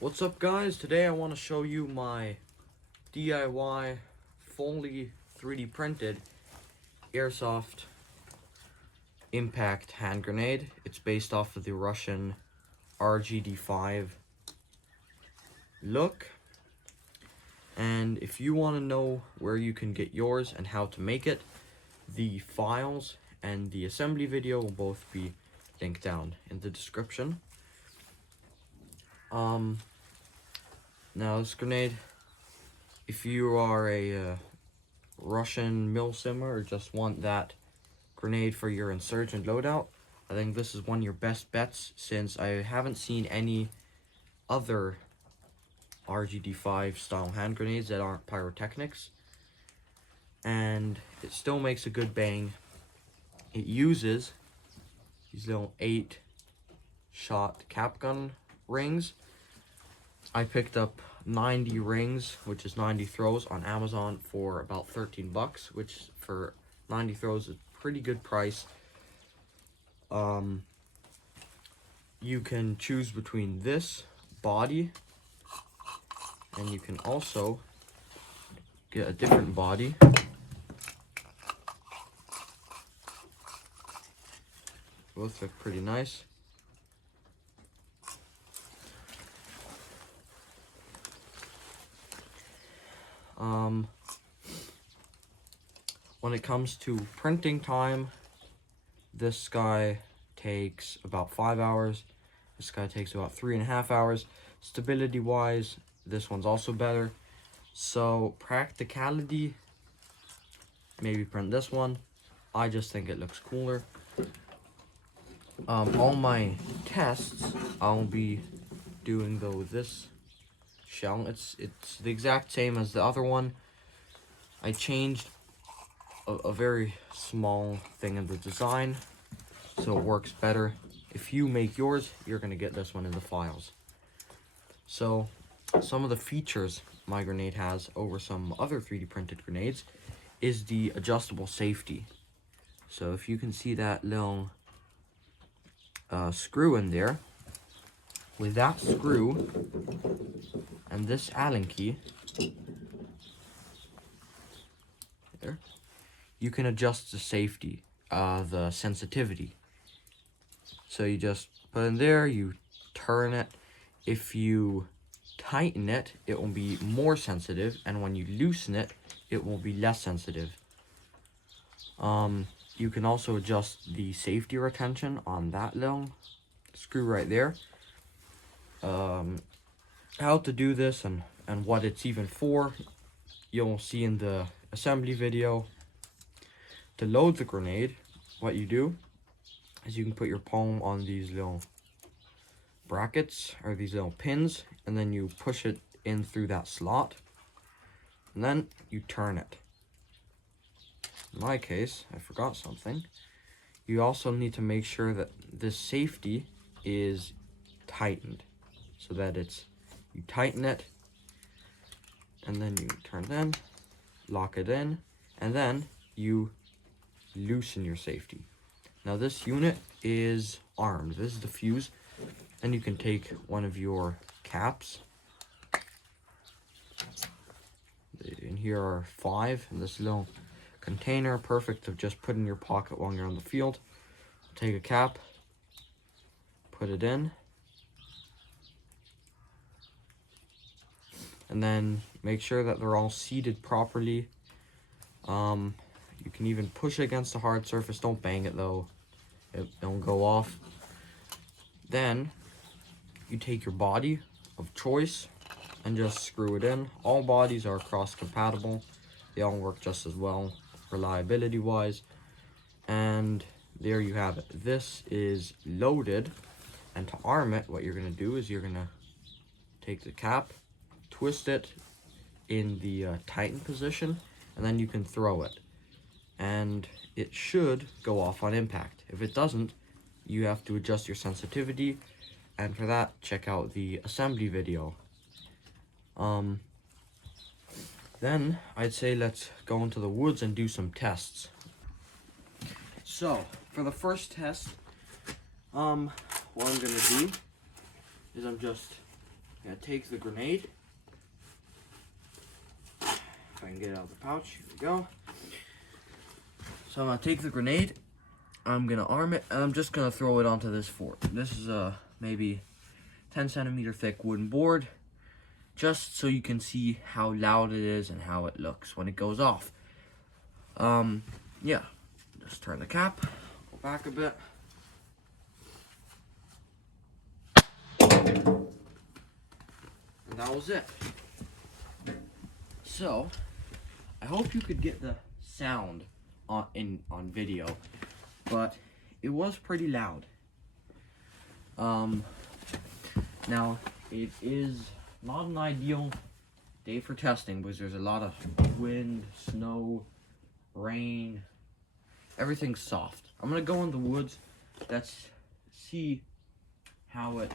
What's up, guys? Today I want to show you my DIY fully 3D printed Airsoft impact hand grenade. It's based off of the Russian Rgd5 look. And if you want to know where you can get yours and how to make it, the files and the assembly video will both be linked down in the description. Now this grenade, if you are a Russian milsim or just want that grenade for your insurgent loadout, I think this is one of your best bets, since I haven't seen any other Rgd5 style hand grenades that aren't pyrotechnics, and it still makes a good bang. It uses these little 8-shot cap gun rings. I picked up 90 rings, which is 90 throws, on Amazon for about 13 bucks, which for 90 throws is a pretty good price. You can choose between this body, and you can also get a different body. Both look pretty nice. When it comes to printing time, this guy takes about 5 hours. This guy takes about 3.5 hours. Stability wise, this one's also better. So practicality, maybe print this one. I just think it looks cooler. All my tests I'll be doing though with this shell. It's the exact same as the other one. I changed a very small thing in the design so it works better. If you make yours, you're gonna get this one in the files. So some of the features my grenade has over some other 3D printed grenades is the adjustable safety. So if you can see that little screw in there, with that screw and this Allen key there, you can adjust the safety, the sensitivity. So you just put in there, you turn it. If you tighten it, it will be more sensitive, and when you loosen it, it will be less sensitive. You can also adjust the safety retention on that little screw right there. How to do this and what it's even for, you'll see in the assembly video. To load the grenade, what you do is you can put your palm on these little brackets or these little pins, and then you push it in through that slot, and then you turn it. In my case, I forgot something. You also need to make sure that this safety is tightened, so that you tighten it, and then you turn it in, lock it in, and then you loosen your safety. Now this unit is armed. This is the fuse, and you can take one of your caps. In here are 5 in this little container, perfect to just put in your pocket while you're on the field. Take a cap, put it in, and then make sure that they're all seated properly. You can even push it against a hard surface. Don't bang it though, it don't go off. Then you take your body of choice and just screw it in. All bodies are cross compatible, they all work just as well reliability wise, and there you have it. This is loaded, and to arm it, what you're going to do is you're going to take the cap, twist it in the tighten position, and then you can throw it, and it should go off on impact. If it doesn't, you have to adjust your sensitivity, and for that, check out the assembly video. Then I'd say let's go into the woods and do some tests. So for the first test, what I'm gonna do is I'm just I'm gonna take the grenade. If I can get it out of the pouch, here we go. So I'm gonna take the grenade, I'm gonna arm it, and I'm just gonna throw it onto this fort. This is a maybe 10 centimeter thick wooden board, just so you can see how loud it is and how it looks when it goes off. Yeah, just turn the cap, go back a bit. And that was it. So, I hope you could get the sound on video, but it was pretty loud. Now, it is not an ideal day for testing because there's a lot of wind, snow, rain, everything's soft. I'm gonna go in the woods, let's see how it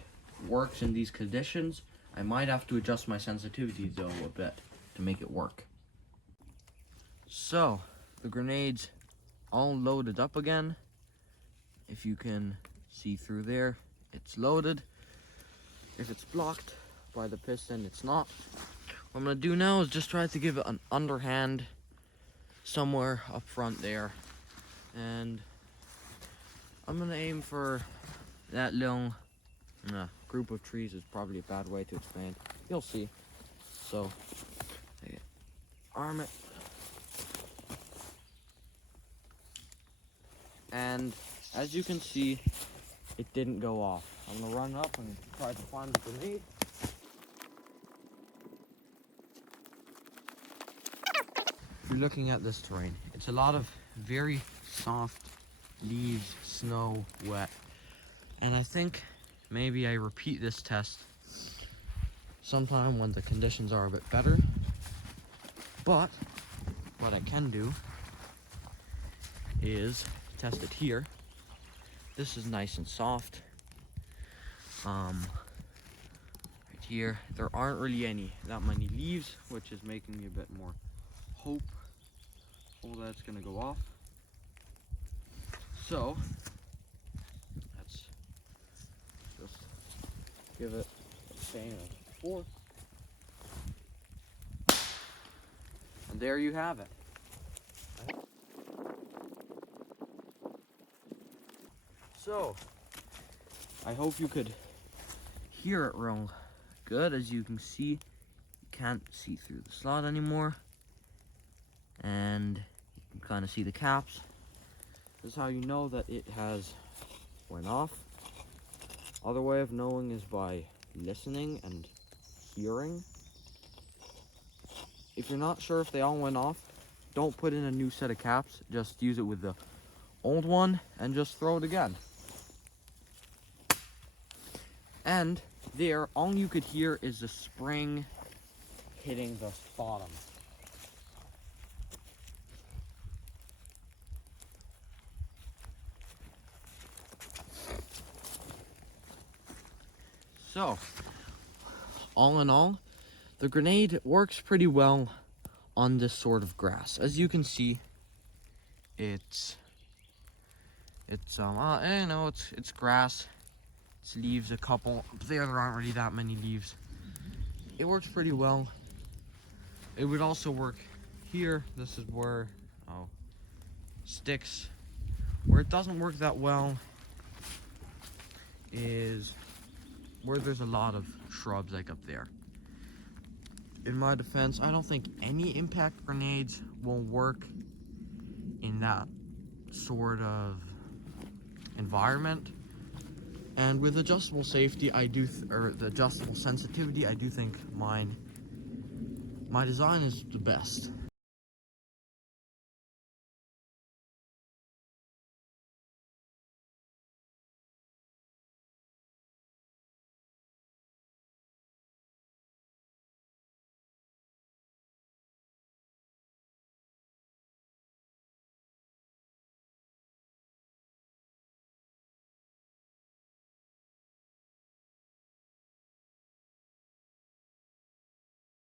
works in these conditions. I might have to adjust my sensitivity though a bit to make it work. So, the grenade's all loaded up again. If you can see through there, it's loaded. If it's blocked by the piston, it's not. What I'm gonna do now is just try to give it an underhand somewhere up front there. And I'm gonna aim for that little group of trees is probably a bad way to explain. You'll see. So, arm it. And as you can see, it didn't go off. I'm gonna run up and try to find the grenade. If you're looking at this terrain, it's a lot of very soft leaves, snow, wet. And I think maybe I repeat this test sometime when the conditions are a bit better. But what I can do is test it here. This is nice and soft. Right here, there aren't really that many leaves, which is making me a bit more hopeful that it's gonna go off. So let's just give it the same as before. And there you have it. So, I hope you could hear it real good. As you can see, you can't see through the slot anymore. And you can kind of see the caps. This is how you know that it has went off. Other way of knowing is by listening and hearing. If you're not sure if they all went off, don't put in a new set of caps. Just use it with the old one and just throw it again. And there, all you could hear is the spring hitting the bottom. So, all in all, the grenade works pretty well on this sort of grass. As you can see, it's grass. It's leaves, a couple. There aren't really that many leaves. It works pretty well. It would also work here. This is where sticks. Where it doesn't work that well is where there's a lot of shrubs, like up there. In my defense, I don't think any impact grenades will work in that sort of environment. And with adjustable safety, or the adjustable sensitivity, I do think my design is the best.